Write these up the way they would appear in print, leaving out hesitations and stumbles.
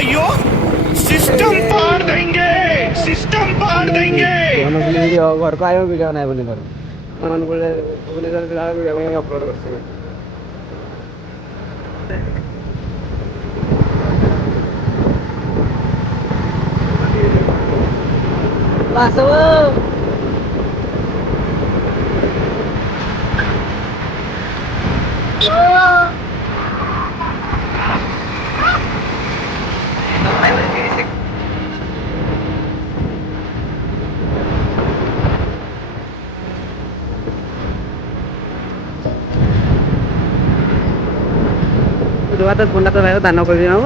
भाइयों सिस्टम पार देंगे, सिस्टम पार देंगे। घर को आयो वीडियो ना बोले घर मन बोले वीडियो अपलोड करते हैं Masuk. Dua tuh bunda tuh saya tanah kali mau.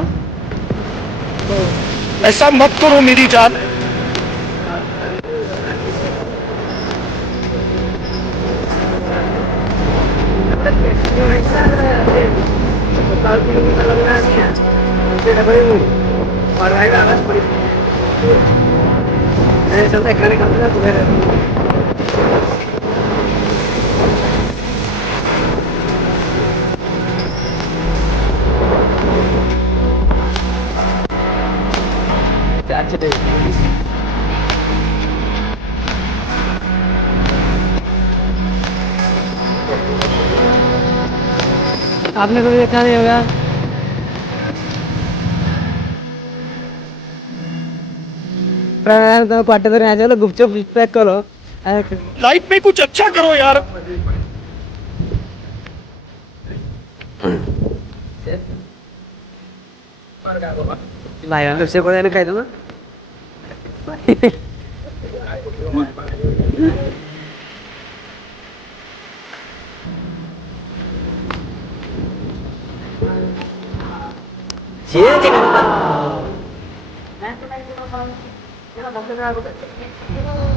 ऐसा मत करो मेरी जान। अच्छा दे आपने कभी देखा नहीं होगा तो पाटे तो नहीं चलो गुपचुप पैक करो लाइफ में कुछ अच्छा करो यार। भाई हम से कोई नहीं खाई दूंगा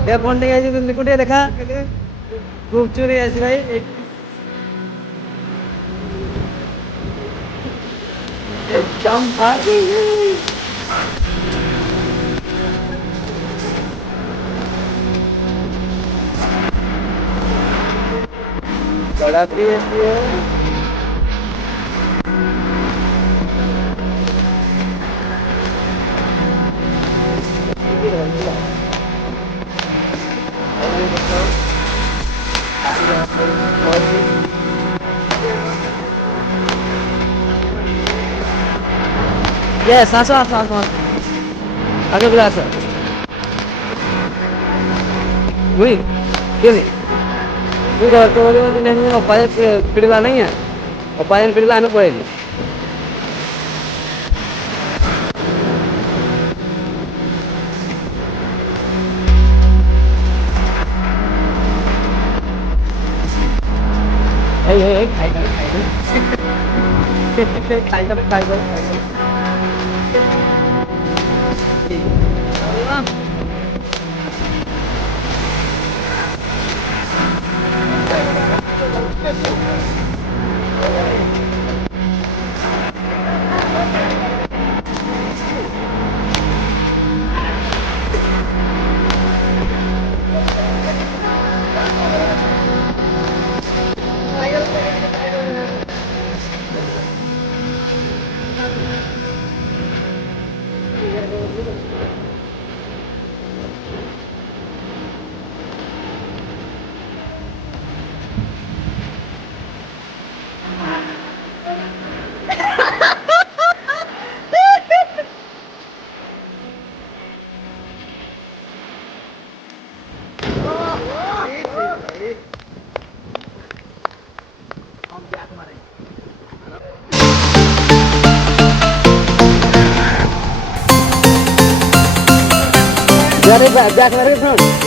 ये फोन देखा जी तुमने कुछ देखा खूब चोरी ऐसी भाई चंपा बड़ा प्रिय है Yes, masuk. Agak berasa. Wih, gini. Wih, kalau ini opanya pilih नहीं है opanya pilih anu पड़ेगी खाई दो Dari back dari front.